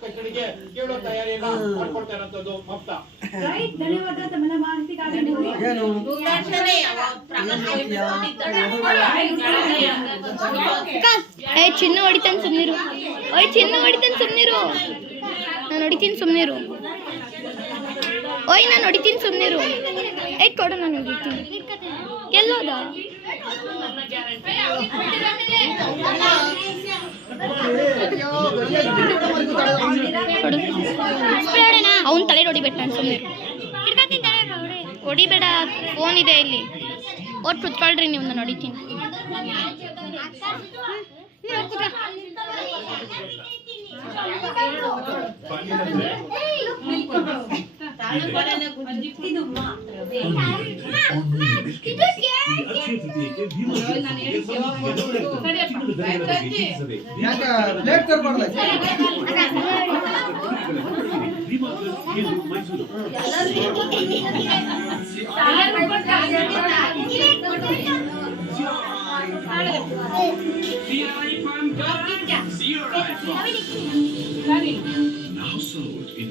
ಕಚೇರಿಗೆ ಕೇಳೋ ತಯಾರಿಯನ್ನ ಮಾಡ್ಕೊಳ್ತಾ ಇರೋಂಥದ್ದು ಮಮತಾ. ರೈಟ್, ಧನ್ಯವಾದ ತಮ್ಮ ಮಾಹಿತಿಗಾಗಿ. ಚಿನ್ನ ಹೊಡಿತಾನೆ ಸುಮ್ನಿರು. ಓಯ್ ಚಿನ್ನ ಹೊಡಿತಾನೆ ಸುಮ್ನಿರು. ನಾನು ಹೊಡಿತೀನಿ ಸುಮ್ನಿರು. ಓಯ್ ನಾನು ಹೊಡಿತೀನಿ ಸುಮ್ನಿರು. ಏಯ್ ಕೊಡು ನಾನು ಹೊಡಿತೀನಿ. ಎಲ್ಲೋದ? ಅವನ್ ತಲೆ ಹೊಡಿಬೇಡ. ನಾನು ಸುಮ್ಮನೆ ಹೊಡಿಬೇಡ. ಫೋನ್ ಇದೆ ಇಲ್ಲಿ. ಒಟ್ಟು ಕುತ್ಕೊಳ್ರಿ ನೀವು. ನಾನು ಹೊಡಿತೀನಿ. Now sold in